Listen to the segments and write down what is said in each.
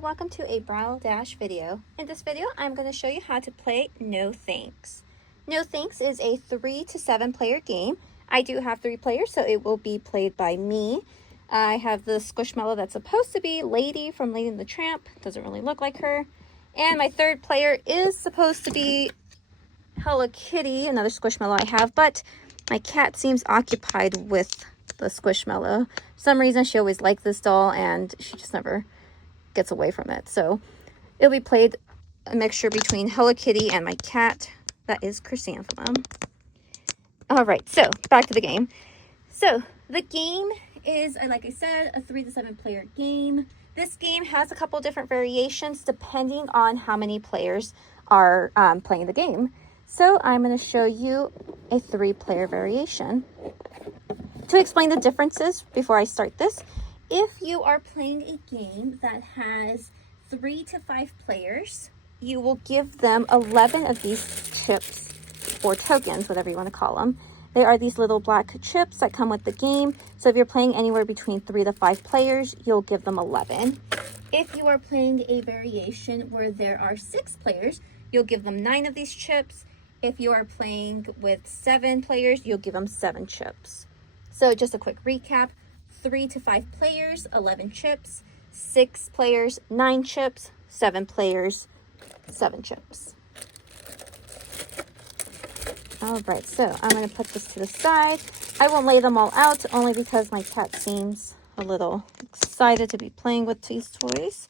welcome to a BrailleDash video. In this video, I'm going to show you how to play No Thanks. No Thanks is a 3 to 7 player game. I do have 3 players, so it will be played by me. I have the Squishmallow that's supposed to be Lady from Lady and the Tramp. Doesn't really look like her. And my 3rd player is supposed to be Hello Kitty, another Squishmallow I have, but my cat seems occupied with the Squishmallow. For some reason, she always liked this doll, and she just never gets away from it. So it'll be played a mixture between Hello Kitty and my cat. That is Chrysanthemum. All right, so back to the game. So the game is, like I said, a 3 to 7 player game. This game has a couple different variations depending on how many players are playing the game. So I'm going to show you a 3-player variation. To explain the differences before I start this, if you are playing a game that has 3 to 5 players, you will give them 11 of these chips or tokens, whatever you want to call them. They are these little black chips that come with the game. So if you're playing anywhere between 3 to 5 players, you'll give them 11. If you are playing a variation where there are 6 players, you'll give them 9 of these chips. If you are playing with 7 players, you'll give them 7 chips. So just a quick recap. 3 to 5 players, 11 chips. 6 players, 9 chips. 7 players, 7 chips. All right, so I'm going to put this to the side. I won't lay them all out, only because my cat seems a little excited to be playing with these toys.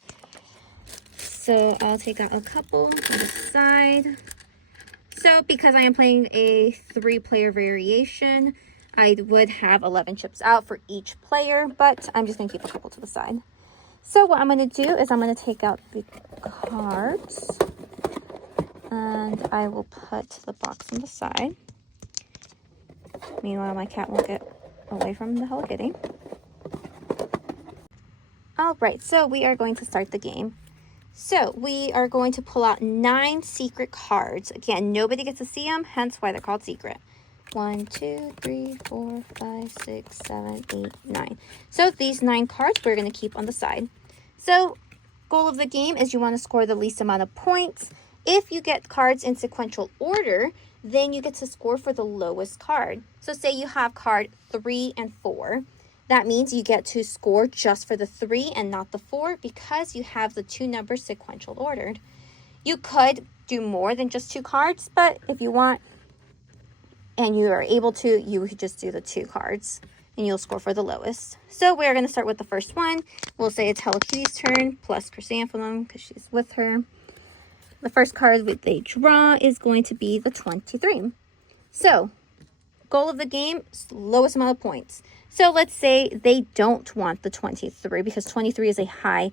So I'll take out a couple to the side. So because I am playing a 3-player variation, I would have 11 chips out for each player, but I'm just going to keep a couple to the side. So what I'm going to do is I'm going to take out the cards, and I will put the box on the side. Meanwhile, my cat won't get away from the Hello Kitty. All right, so we are going to start the game. So we are going to pull out 9 secret cards. Again, nobody gets to see them, hence why they're called secret. 1, 2, 3, 4, 5, 6, 7, 8, 9. So these 9 cards we're going to keep on the side. So goal of the game is you want to score the least amount of points. If you get cards in sequential order, then you get to score for the lowest card. So say you have card 3 and 4. That means you get to score just for the 3 and not the 4 because you have the 2 numbers sequential ordered. You could do more than just 2 cards, but if you want and you are able to, you would just do the 2 cards and you'll score for the lowest. So we're going to start with the first one. We'll say it's Hello Kitty's turn plus Chrysanthemum because she's with her. The first card they draw is going to be the 23. So goal of the game, lowest amount of points. So let's say they don't want the 23 because 23 is a high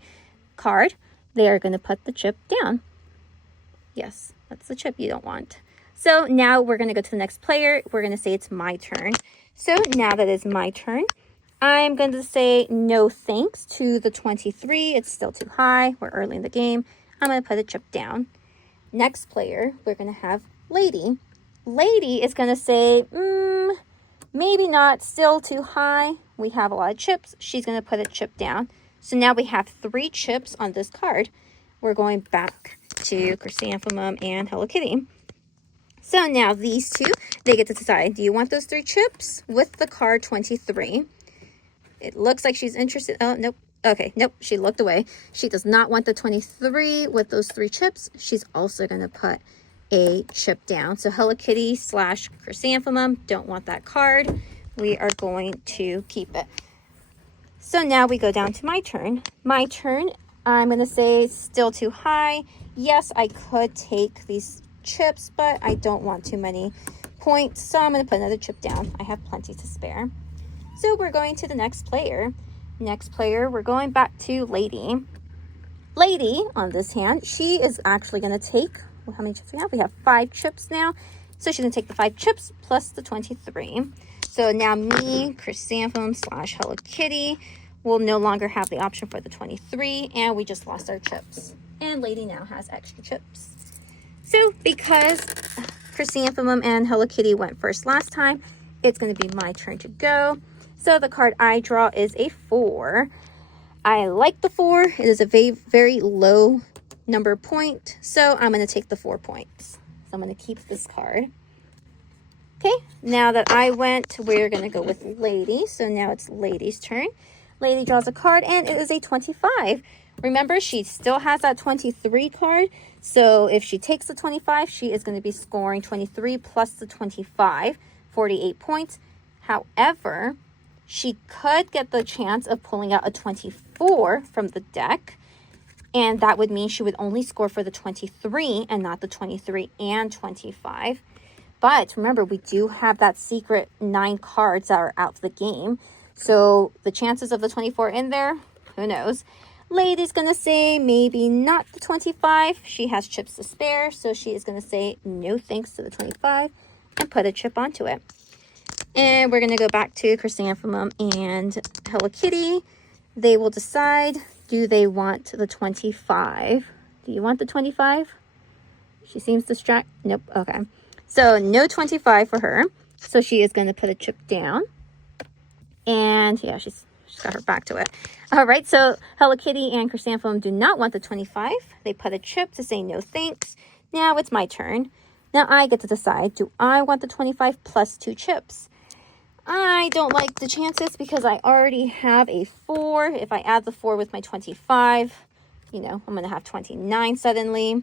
card. They are going to put the chip down. Yes, that's the chip you don't want. So now we're going to go to the next player. We're going to say it's my turn. So now that it's my turn, I'm going to say no thanks to the 23. It's still too high. We're early in the game. I'm going to put a chip down. Next player, we're going to have Lady. Lady is going to say, maybe not, still too high. We have a lot of chips. She's going to put a chip down. So now we have 3 chips on this card. We're going back to Chrysanthemum and Hello Kitty. So now these 2, they get to decide, do you want those 3 chips with the card 23? It looks like she's interested. Oh, nope. Okay, nope, she looked away. She does not want the 23 with those 3 chips. She's also going to put a chip down. So Hello Kitty / Chrysanthemum don't want that card. We are going to keep it. So now we go down to my turn. My turn, I'm going to say still too high. Yes, I could take these chips, but I don't want too many points. So I'm going to put another chip down. I have plenty to spare. So we're going to the next player. Next player, we're going back to Lady. Lady, on this hand, she is actually going to take, how many chips we have? We have 5 chips now. So she's going to take the 5 chips plus the 23. So now me, Chrysanthemum / Hello Kitty, will no longer have the option for the 23. And we just lost our chips. And Lady now has extra chips. So because Chrysanthemum and Hello Kitty went first last time, it's going to be my turn to go. So the card I draw is a 4. I like the 4. It is a very low number point, so I'm going to take the 4 points. So I'm going to keep this card. Okay, now that I went, we're going to go with Lady. So now it's Lady's turn. Lady draws a card, and it is a 25. Remember, she still has that 23 card. So if she takes the 25, she is going to be scoring 23 plus the 25, 48 points. However, she could get the chance of pulling out a 24 from the deck. And that would mean she would only score for the 23 and not the 23 and 25. But remember, we do have that secret 9 cards that are out of the game. So the chances of the 24 in there, who knows? Lady's going to say maybe not the 25. She has chips to spare. So she is going to say no thanks to the 25 and put a chip onto it. And we're going to go back to Chrysanthemum and Hello Kitty. They will decide, do they want the 25? Do you want the 25? She seems distracted. Nope. Okay. So no 25 for her. So she is going to put a chip down. And yeah, she's got her back to it. All right. So Hello Kitty and Chrysanthemum do not want the 25. They put a chip to say no thanks. Now it's my turn. Now I get to decide, do I want the 25 plus 2 chips? I don't like the chances because I already have a 4. If I add the 4 with my 25, you know, I'm going to have 29 suddenly.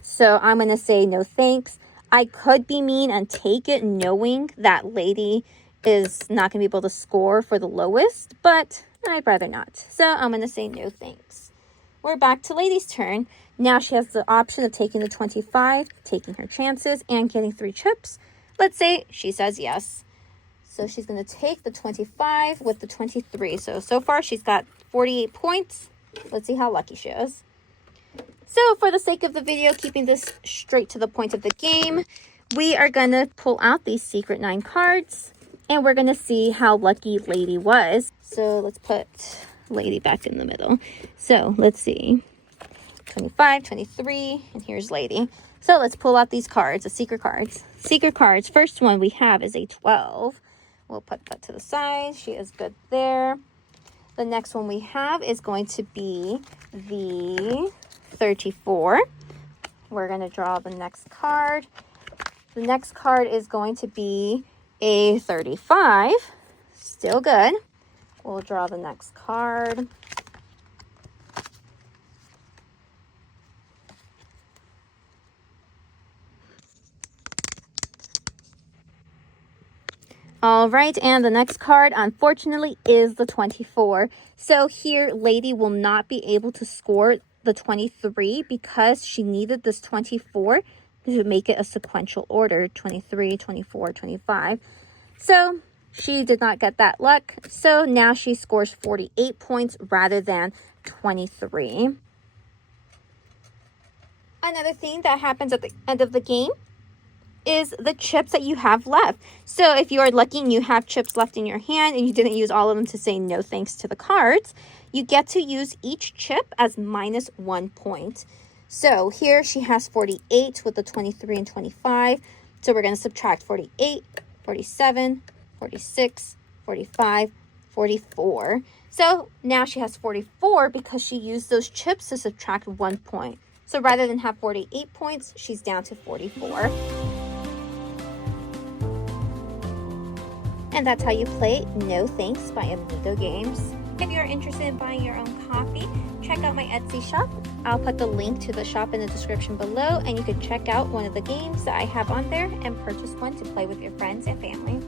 So I'm going to say no thanks. I could be mean and take it knowing that Lady is not going to be able to score for the lowest, but I'd rather not. So I'm going to say no thanks. We're back to Lady's turn. Now she has the option of taking the 25, taking her chances, and getting 3 chips. Let's say she says yes. So she's going to take the 25 with the 23. So far she's got 48 points. Let's see how lucky she is. So for the sake of the video, keeping this straight to the point of the game, we are going to pull out these secret 9 cards. And we're going to see how lucky Lady was. So let's put Lady back in the middle. So let's see. 25, 23, and here's Lady. So let's pull out these cards, the secret cards. Secret cards, first one we have is a 12. We'll put that to the side. She is good there. The next one we have is going to be the 34. We're going to draw the next card. The next card is going to be a 35. Still good. We'll draw the next card. All right, and the next card, unfortunately, is the 24. So here, Lady will not be able to score the 23 because she needed this 24 to make it a sequential order, 23, 24, 25. So she did not get that luck. So now she scores 48 points rather than 23. Another thing that happens at the end of the game is the chips that you have left. So if you are lucky and you have chips left in your hand and you didn't use all of them to say no thanks to the cards, you get to use each chip as -1 point. So here she has 48 with the 23 and 25. So we're going to subtract 48, 47, 46, 45, 44. So now she has 44 because she used those chips to subtract 1 point. So rather than have 48 points, she's down to 44. And that's how you play No Thanks by Amigo Games. If you're interested in buying your own copy, check out my Etsy shop. I'll put the link to the shop in the description below, and you can check out one of the games that I have on there and purchase one to play with your friends and family.